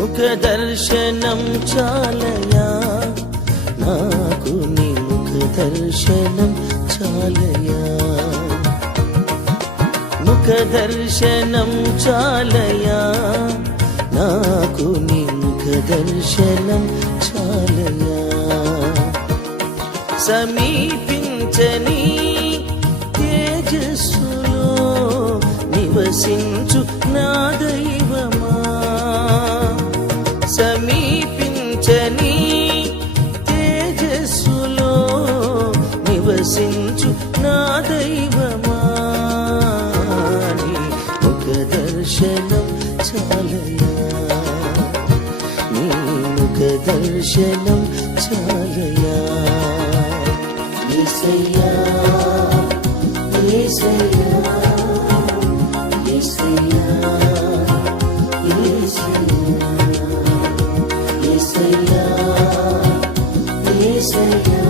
ముఖ దర్శనం చాలయా నాకు నీ ముఖ దర్శనం చాలయా ముఖ దర్శనం చాలయా నాకు నీ ముఖ దర్శనం చాలయా సమీపించని తేజస్సులో నివసించు నా దైవమా సమీపించని తేజస్సులో నివసించు నా దైవమా నీ ముఖ దర్శనం చాలయా నీ ముఖ దర్శనం చాలయా యేసయ్యా యేసయ్యా యేసయ్యా యేసయ్యా యేసయ్యా యేసయ్యా